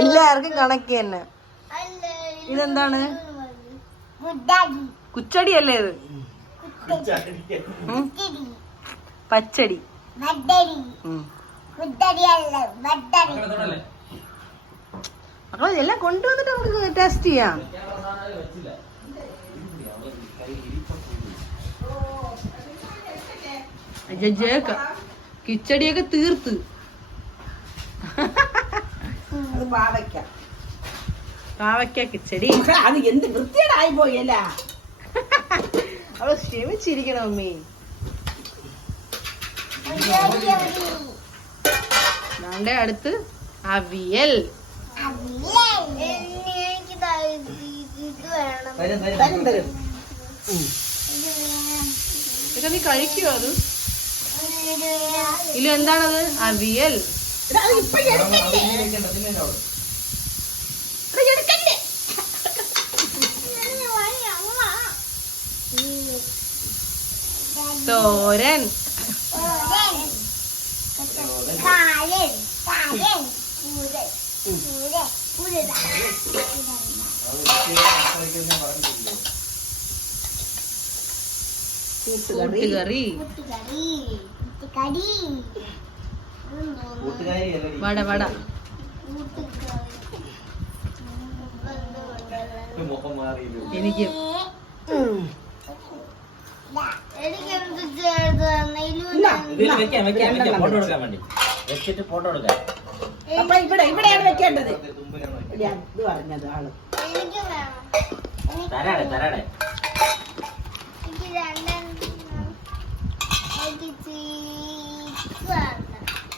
എല്ലാവർക്കും കണക്ക് തന്നെ. ഇതെന്താണ്? കുച്ചടി അല്ലേ ഇത്? പച്ചടി. മക്കളെ എല്ലാം കൊണ്ടുവന്നിട്ട് നമുക്ക് ടെസ്റ്റ് ചെയ്യാം. കിച്ചടിയൊക്കെ തീർത്ത്. പാവയ്ക്ക കിച്ചടി. അത് എന്ത് വൃത്തിയേടായി പോയല്ല. അവള് ക്ഷമിച്ചിരിക്കണം അമ്മേ. നാണ്ടെ അടുത്ത് അവിയൽ. ഇതൊക്കെ നീ കഴിക്കുവോ? അത് ഇല്ല, എന്താണത്? അവിയൽ. തോരൻ. കൂട്ടുകറി. വട വട. എനിക്ക് അപ്പൊ ഇവിടെയാണ് വെക്കേണ്ടത്. ഇത് പറഞ്ഞത് ആള്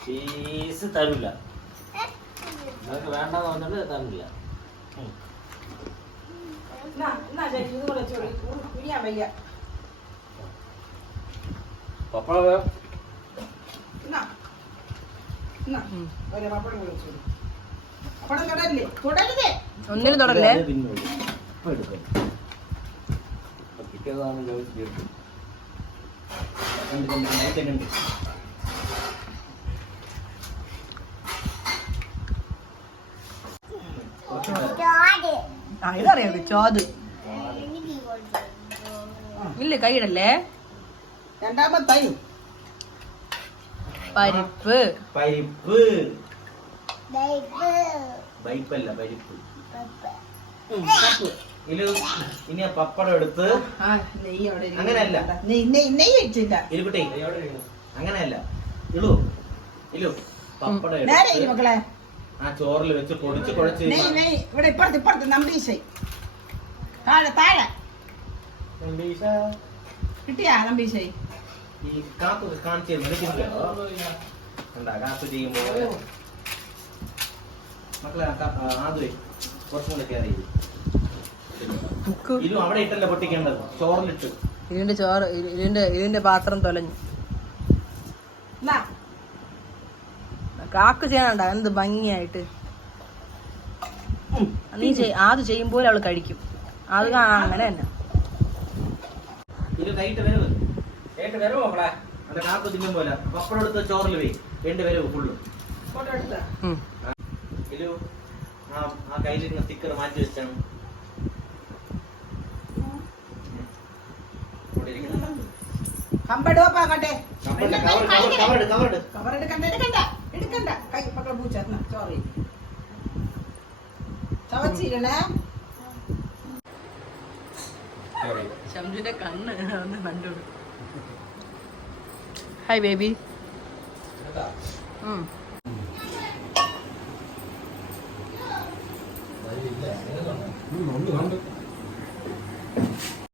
ചീസ് തരില്ല. നിങ്ങൾക്ക് വേണ്ടെന്ന് പറഞ്ഞിട്ട് തരില്ല. പപ്പട ഒന്നിനും തൊടല്ലേ. ഇതറിയാം, ചോത്. ഇല്ല, കൈയിടല്ലേ. രണ്ടാമത്തെ പരിപ്പ്. പരിപ്പ് പരിപ്പല്ല, പരിപ്പ്. ഇനി പപ്പടം എടുത്ത് അങ്ങനെയല്ല, ഇരുപട്ടെ അങ്ങനെയല്ല. ഇളു ഇളു പപ്പടം എടുത്ത് ആ ചോറിൽ വെച്ച് പൊടിച്ച് കുഴച്ച് ഇവിടെ ഇപ്പുറത്ത് നമ്പീശ താഴെ താഴെ കിട്ടിയാ നമ്പീശ. ഈ കാത്തു കാണിച്ചു കാത്തു ചെയ്യുമ്പോ മക്കളെ ആദ്യമേ കുറച്ചും കൂടെ കയറി ഇതും അവിടെ ഇട്ടല്ല പൊട്ടിക്കേണ്ടത്, ചോറിലിട്ട്. ഇതിന്റെ ചോറ് ഇതിന്റെ പാത്രം തൊലഞ്ഞു. കാക്ക് ചെയ്യാനുണ്ടോ എന്ത് ഭംഗിയായിട്ട്. നീ അത് ചെയ്യുമ്പോൾ അവള് കഴിക്കും. അത് അങ്ങനെ തന്നെ. ഇത് കൈയിട്ട് വരവ് കേട്ട് വരവോ മക്കളെ. അത് കാത്തു തിന്നും പോലെ പപ്പടം എടുത്ത് ചോറിൽ പോയി രണ്ട് വരവ് ഫുള്ള്. ഇരു ആ കയ്യിലിരുന്ന സ്റ്റിക്കർ മാറ്റി വെച്ചാണ്. ശംജുന്റെ കണ്ണ് കണ്ടു. Hi baby. ഉണ്ട്